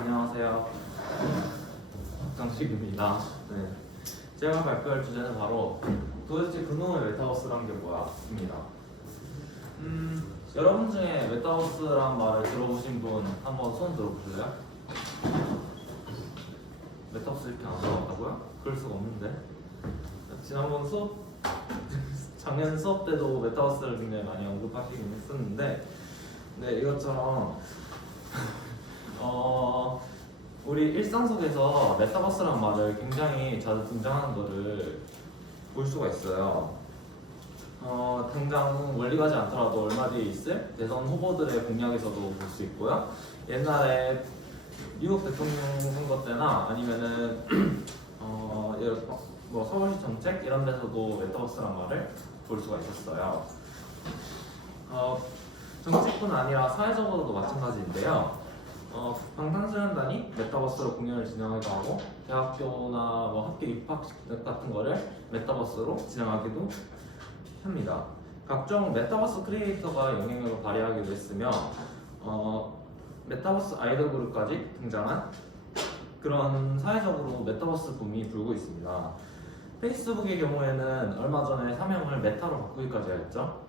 안녕하세요. 박장식입니다. 네. 제가 발표할 주제는 바로 도대체 그놈의 메타버스란 게 뭐야? 입니다. 여러분 중에 메타버스란 말을 들어보신 분 한번 손 들어보실래요? 메타버스 이렇게 안 들어봤다고요? 그럴 수가 없는데. 지난번 작년 수업 때도 메타버스를 굉장히 많이 언급하시긴 했었는데, 네, 이것처럼 우리 일상 속에서 메타버스라는 말을 굉장히 자주 등장하는 것을 볼 수가 있어요. 당장 멀리 가지 않더라도 얼마 뒤에 있을 대선 후보들의 공약에서도 볼 수 있고요. 옛날에 미국 대통령 선거 때나 아니면은 뭐 서울시 정책 이런 데서도 메타버스라는 말을 볼 수가 있었어요. 정치뿐 아니라 사회적으로도 마찬가지인데요. 방탄소년단이 메타버스로 공연을 진행하기도 하고 대학교나 뭐 학교 입학식 같은 거를 메타버스로 진행하기도 합니다. 각종 메타버스 크리에이터가 영향력을 발휘하기도 했으며 메타버스 아이돌 그룹까지 등장한 그런 사회적으로 메타버스 붐이 불고 있습니다. 페이스북의 경우에는 얼마 전에 사명을 메타로 바꾸기까지 했죠.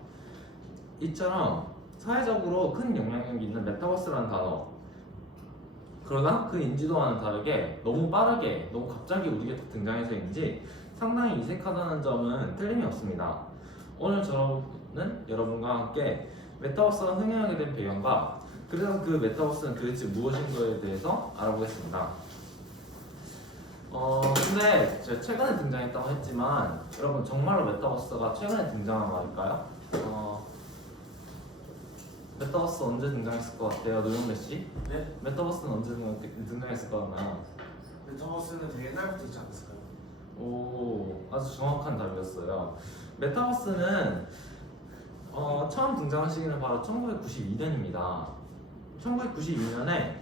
이처럼 사회적으로 큰 영향력이 있는 메타버스라는 단어, 그러나 그 인지도와는 다르게 너무 빠르게 너무 갑자기 우리 곁에 등장해서인지 상당히 이색하다는 점은 틀림이 없습니다. 오늘 저는 여러분과 함께 메타버스가 흥행하게 된 배경과 그래서 그 메타버스는 도대체 무엇인가에 대해서 알아보겠습니다. 근데 제가 최근에 등장했다고 했지만 여러분 정말로 메타버스가 최근에 등장한 말일까요? 메타버스 언제 등장했을 것 같아요, 노영래 씨? 네? 메타버스는 언제 등장했을 것 같나요? 메타버스는 되게 옛날부터 있지 않았을까요? 오, 아주 정확한 답이었어요. 메타버스는 처음 등장한 시기는 바로 1992년입니다. 1992년에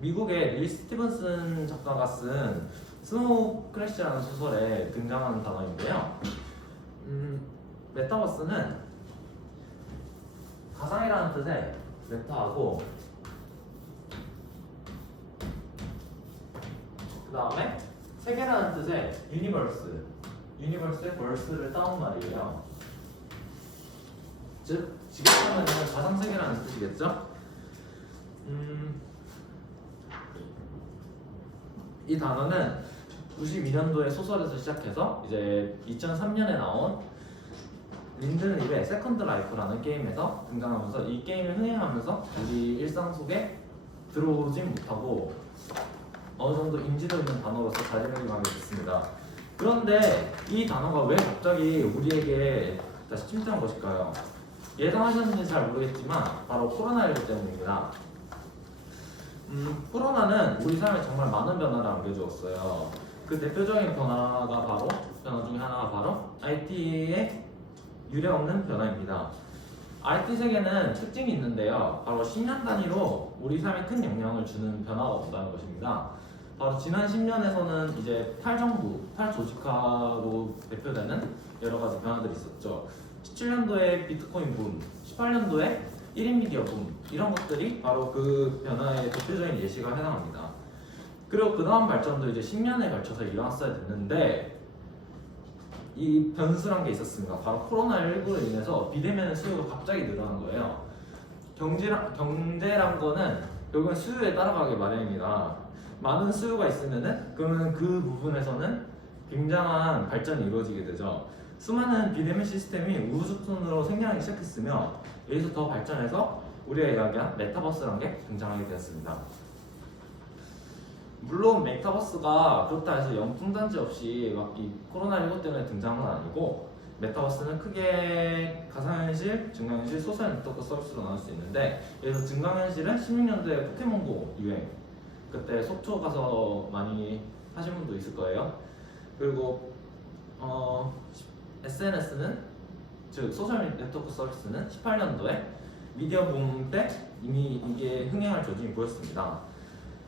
미국의 릴 스티븐슨 작가가 쓴 스노우 크래시라는 소설에 등장하는 단어인데요. 메타버스는 가상이라는 뜻의 메타하고 그 다음에 세계라는 뜻의 유니버스의 벌스를 따온 말이에요. 즉 지구상에는 가상세계라는 뜻이겠죠? 이 단어는 92년도에 소설에서 시작해서 이제 2003년에 나온 린든 립의 세컨드 라이프라는 게임에서 등장하면서 이 게임이 흥행하면서 우리 일상 속에 들어오진 못하고 어느 정도 인지도 있는 단어로서 자리매김하게 됐습니다. 그런데 이 단어가 왜 갑자기 우리에게 다시 침투한 것일까요? 예상하셨는지 잘 모르겠지만 바로 코로나19 때문입니다. 코로나는 우리 삶에 정말 많은 변화를 안겨주었어요. 그 대표적인 변화 중에 하나가 바로 IT의 유례없는 변화입니다. IT 세계는 특징이 있는데요. 바로 10년 단위로 우리 삶에 큰 영향을 주는 변화가 온다는 것입니다. 바로 지난 10년에서는 이제 탈정부, 탈조직화로 대표되는 여러 가지 변화들이 있었죠. 17년도에 비트코인 붐, 18년도에 1인 미디어 붐, 이런 것들이 바로 그 변화의 대표적인 예시가 해당합니다. 그리고 그 다음 발전도 이제 10년에 걸쳐서 일어났어야 됐는데 이 변수란 게 있었습니다. 바로 코로나19로 인해서 비대면 수요가 갑자기 늘어난 거예요. 경제란 거는 결국은 수요에 따라가기 마련입니다. 많은 수요가 있으면은 그러면 그 부분에서는 굉장한 발전이 이루어지게 되죠. 수많은 비대면 시스템이 우후죽순으로 생겨나기 시작했으며 여기서 더 발전해서 우리가 이야기한 메타버스라는 게 등장하게 되었습니다. 물론 메타버스가 그렇다 해서 영풍단지 없이 막 이 코로나19 때문에 등장한 건 아니고 메타버스는 크게 가상현실, 증강현실, 소셜 네트워크 서비스로 나눌 수 있는데 그래서 증강현실은 16년도에 포켓몬고 유행, 그때 속초 가서 많이 하신 분도 있을 거예요. 그리고 SNS는 즉 소셜 네트워크 서비스는 18년도에 미디어 붐 때 이미 이게 흥행할 조짐이 보였습니다.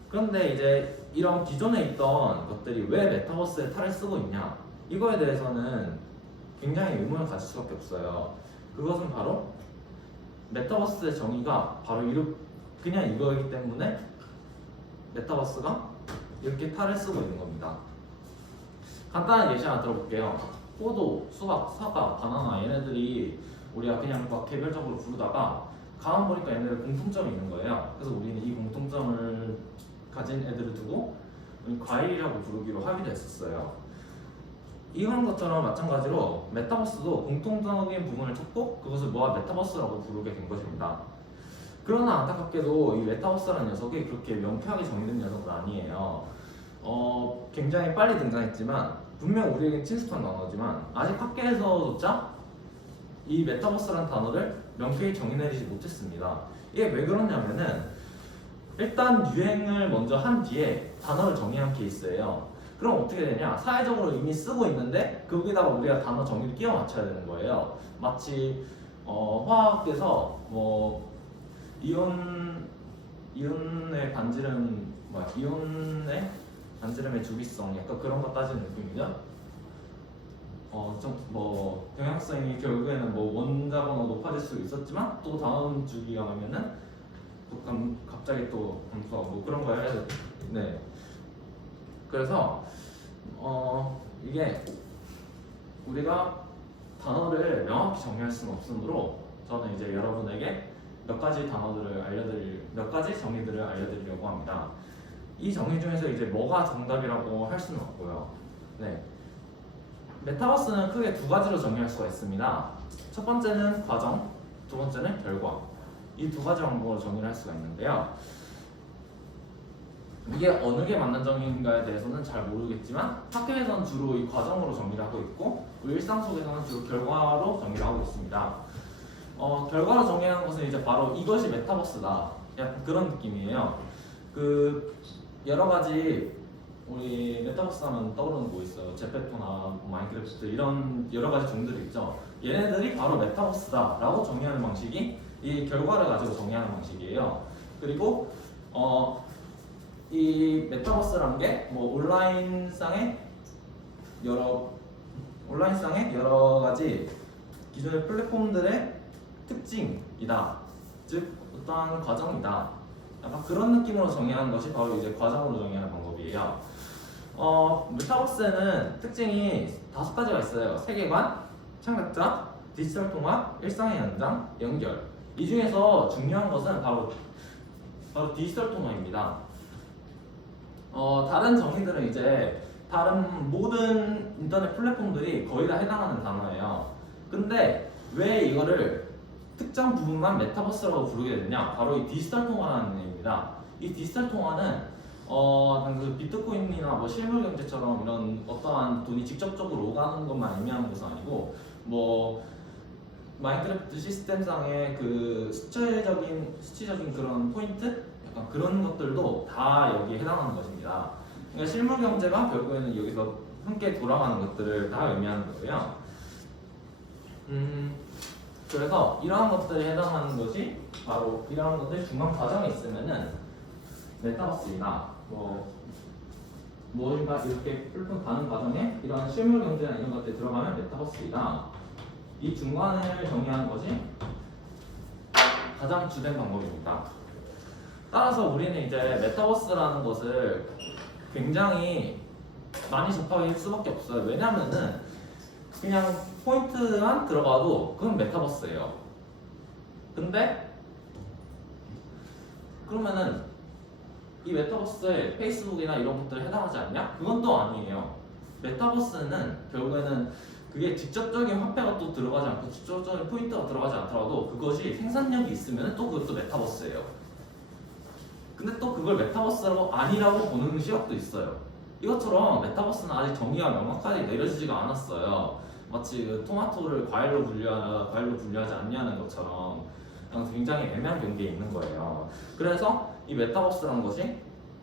그런데 이제 이런 기존에 있던 것들이 왜 메타버스에 탈을 쓰고 있냐, 이거에 대해서는 굉장히 의문을 가질 수밖에 없어요. 그것은 바로 메타버스의 정의가 바로 그냥 이거이기 때문에 메타버스가 이렇게 탈을 쓰고 있는 겁니다. 간단한 예시 하나 들어볼게요. 포도, 수박, 사과, 바나나 얘네들이 우리가 그냥 막 개별적으로 부르다가 가만 보니까 얘네들 공통점이 있는 거예요. 그래서 우리는 이 공통점을 가진 애들을 두고 과일이라고 부르기로 합의를 했었어요. 이런 것처럼 마찬가지로 메타버스도 공통적인 부분을 찾고 그것을 모아 메타버스라고 부르게 된 것입니다. 그러나 안타깝게도 이 메타버스라는 녀석이 그렇게 명쾌하게 정의된 녀석은 아니에요. 굉장히 빨리 등장했지만 분명 우리에겐 친숙한 단어지만 아직 학계에서조차 이 메타버스라는 단어를 명쾌히 정의내리지 못했습니다. 이게 왜 그러냐면은 일단 유행을 먼저 한 뒤에 단어를 정의한 케이스예요. 그럼 어떻게 되냐? 사회적으로 이미 쓰고 있는데 거기다가 우리가 단어 정의를 끼워 맞춰야 되는 거예요. 마치 화학에서 뭐 이온의 반지름, 이온의 반지름의 주기성, 약간 그런 거 따지는 느낌이죠. 경향성이 결국에는 뭐 원자번호 높아질 수 있었지만 또 다음 주기가 가면은 또 갑자기 또 감소하고 뭐 그런 거 해야 돼. 네. 그래서 이게 우리가 단어를 명확히 정의할 수는 없으므로 저는 이제 여러분에게 몇 가지 정의들을 알려드리려고 합니다. 이 정의 중에서 이제 뭐가 정답이라고 할 수는 없고요. 네. 메타버스는 크게 두 가지로 정의할 수가 있습니다. 첫 번째는 과정, 두 번째는 결과. 이 두 가지 방법으로 정의를 할 수가 있는데요. 이게 어느 게 맞는 정의인가에 대해서는 잘 모르겠지만 학교에서는 주로 이 과정으로 정의를 하고 있고 우리 일상 속에서는 주로 결과로 정의를 하고 있습니다. 결과로 정의하는 것은 이제 바로 이것이 메타버스다. 약간 그런 느낌이에요. 여러 가지 우리 메타버스 하면 떠오르는 뭐 있어요? 제페토나 마인크래프트 이런 여러 가지 종들이 있죠. 얘네들이 바로 메타버스다 라고 정의하는 방식이 이 결과를 가지고 정의하는 방식이에요. 그리고 이 메타버스라는 게 뭐 온라인상의 여러 가지 기존의 플랫폼들의 특징이다. 즉 어떠한 과정이다. 약간 그런 느낌으로 정의하는 것이 바로 이제 과정으로 정의하는 방법이에요. 메타버스에는 특징이 5가지가 있어요. 세계관, 창작자, 디지털 통합, 일상의 현장, 연결. 이 중에서 중요한 것은 바로 디지털 통합입니다. 다른 정의들은 이제 다른 모든 인터넷 플랫폼들이 거의 다 해당하는 단어예요. 근데 왜 이거를 특정 부분만 메타버스라고 부르게 되냐? 바로 이 디지털 통화라는 의미입니다. 이 디지털 통화는 비트코인이나 뭐 실물 경제처럼 이런 어떠한 돈이 직접적으로 오가는 것만 의미하는 것은 아니고 뭐 마인크래프트 시스템상의 그 수치적인 그런 포인트? 약간 그런 것들도 다 여기에 해당하는 것입니다. 그러니까 실물 경제가 결국에는 여기서 함께 돌아가는 것들을 다 의미하는 거예요. 그래서 이러한 것들에 해당하는 것이 바로 이러한 것들 중간 과정에 있으면은 메타버스이나 뭔가 이렇게 풀풀 가는 과정에 이러한 실물 경제나 이런 것들이 들어가면 메타버스이다. 이 중간을 정의하는 것이 가장 주된 방법입니다. 따라서 우리는 이제 메타버스라는 것을 굉장히 많이 접하게 할 수밖에 없어요. 왜냐면은 그냥 포인트만 들어가도 그건 메타버스예요. 근데 그러면은 이 메타버스에 페이스북이나 이런 것들에 해당하지 않냐? 그건 또 아니에요. 메타버스는 결국에는 그게 직접적인 화폐가 또 들어가지 않고 직접적인 포인트가 들어가지 않더라도 그것이 생산력이 있으면 또 그것도 메타버스예요. 근데 또 그걸 메타버스라고 아니라고 보는 시각도 있어요. 이것처럼 메타버스는 아직 정의가 명확하게 내려지지가 않았어요. 마치 그 토마토를 과일로 분류하지 않냐는 것처럼 굉장히 애매한 경계에 있는 거예요. 그래서 이 메타버스라는 것이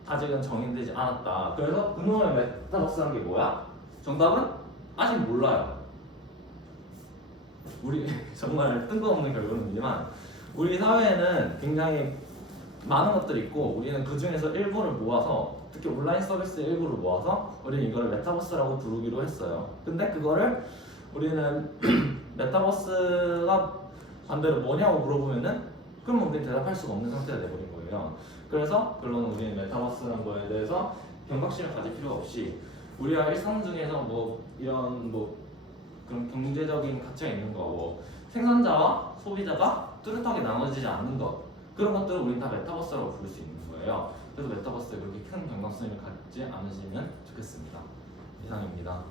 아직은 정의되지 않았다. 그래서 그놈의 메타버스라는 게 뭐야? 정답은 아직 몰라요. 우리 정말 뜬금없는 결론이지만 우리 사회에는 굉장히 많은 것들이 있고 우리는 그 중에서 일부를 모아서 특히 온라인 서비스의 일부를 모아서 우리는 이걸 메타버스라고 부르기로 했어요. 근데 그거를 우리는 메타버스가 반대로 뭐냐고 물어보면은 그럼 우리는 대답할 수가 없는 상태가 돼버린 거예요. 거예요. 그래서 결론은 우리는 메타버스라는 거에 대해서 경각심을 가질 필요가 없이 우리가 일상 중에서 뭐 이런 뭐 그런 경제적인 가치가 있는 거, 뭐 생산자와 소비자가 뚜렷하게 나눠지지 않는 것, 그런 것들을 우리는 다 메타버스라고 부를 수 있는 거예요. 그래서 메타버스에 그렇게 큰 경각심을 갖지 않으시면 좋겠습니다. 이상입니다.